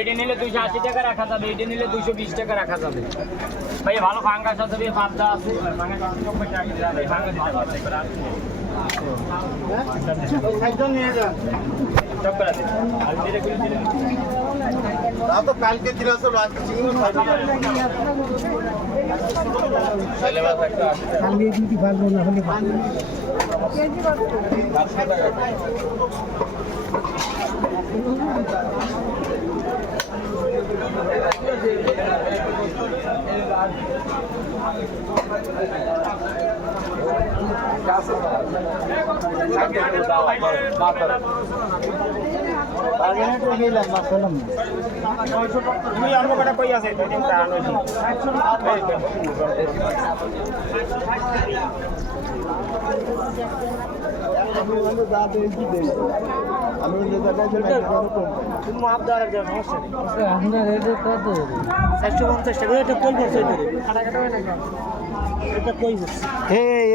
এটা নিলে 280 টাকা রাখা যাবে, এটা নিলে 220 টাকা রাখা যাবে ভাই। ভালো ফাঙ্গাস আছে, পাবদা আছে, ফাঙ্গাস 90 টাকা দিলাম, ফাঙ্গাস দিতে পারবে একদম নিয়ে যান সব করে দিন। আর এটা করে দিন না তো কালকে দিন আছে আজকে চিংড়ি খাবো তাহলে বাস একটা কালকে দিতে পারবো না হলে কেজি কত 400 টাকা তুমি অন্য কটা কই আছে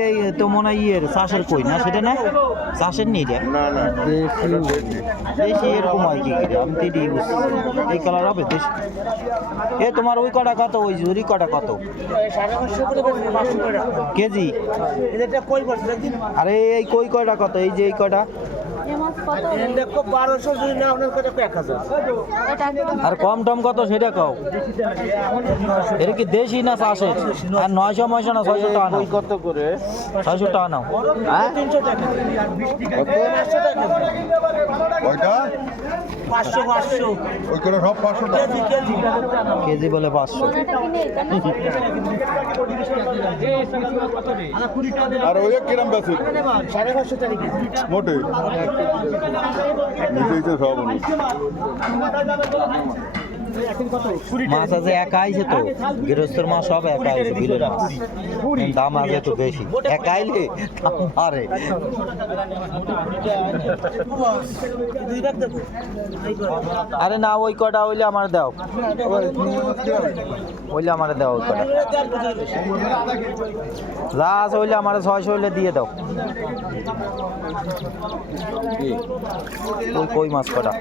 এই তো মনে হয় ইয়ের চাষের কই না, সেটা না চাষের নেই রে, দেশি এরকম হয় কি আমি তো এটাই বুঝছি। এই কালার হবে দেশি। এ তোমার ওই কটা কত, ওই ঝুরি কটা কত কেজি? আরে এই কই কয়টা কত? এই যে এই কয়টা আর কম টম কত সেটা কও। এটা কি দেশি না চাষের? আর 900 ময়সা না 600 টাকা নাও। কত করে? 600 টাকা নাও। হ্যাঁ 300 টাকা। ওইটা 500 500 ওই করে সব 500 টাকা কেজি বলে 500। আর ওই কিরম বেশি 550 টাকা কেজি মোটে নিচেই সব মাছ আছে একা আইছে তো, গৃহস্থর মাছ সব একা আইছে, বিলের মাছ দাম আছে একটু বেশি। একা আইলে দাম বাড়ে। আরে না ওই কটা হইলে আমার দাও, হইলে আমার দাও ওই কটা যা আছে হইলে আমার 600 হইলে দিয়ে দাও। ওই কই মাছ কটা